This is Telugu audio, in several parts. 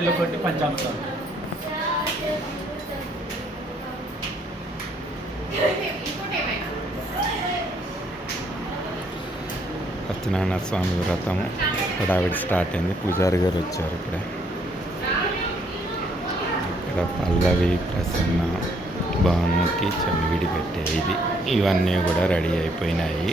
బాటిల్లో కొట్టి పంచామృతం. సత్యనారాయణ స్వామి వ్రతం హడావిడి స్టార్ట్ అయింది. పూజారి గారు వచ్చారు ఇప్పుడే. ఇక్కడ పల్లవి, ప్రసన్న, భానుకి చలివిడి పెట్టేది ఇవన్నీ కూడా రెడీ అయిపోయినాయి.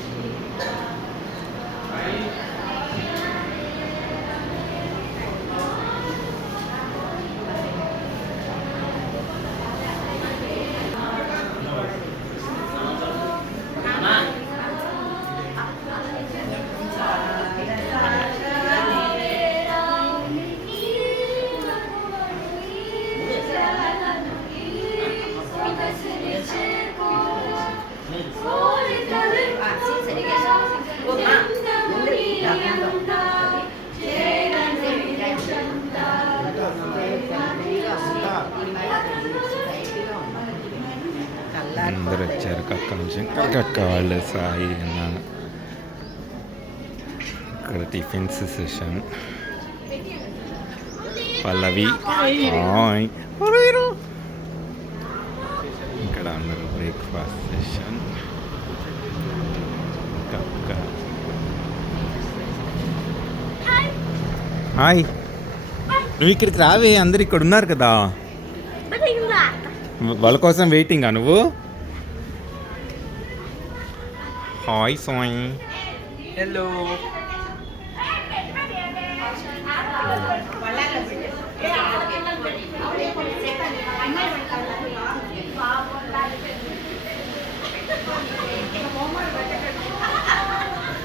అందరు వచ్చారు. కక్క నుంచి కక్క వాళ్ళు, సాయి అన్న. ఇక్కడ టిఫిన్స్ సెషన్. పల్లవి ఇక్కడ అందరూ బ్రేక్ఫాస్ట్ సెషన్. కక్క హాయ్, నువ్వు ఇక్కడికి రావే, అందరు ఇక్కడ ఉన్నారు కదా, వాళ్ళ కోసం వెయిటింగా నువ్వు? హాయ్ సోయ్. హలో.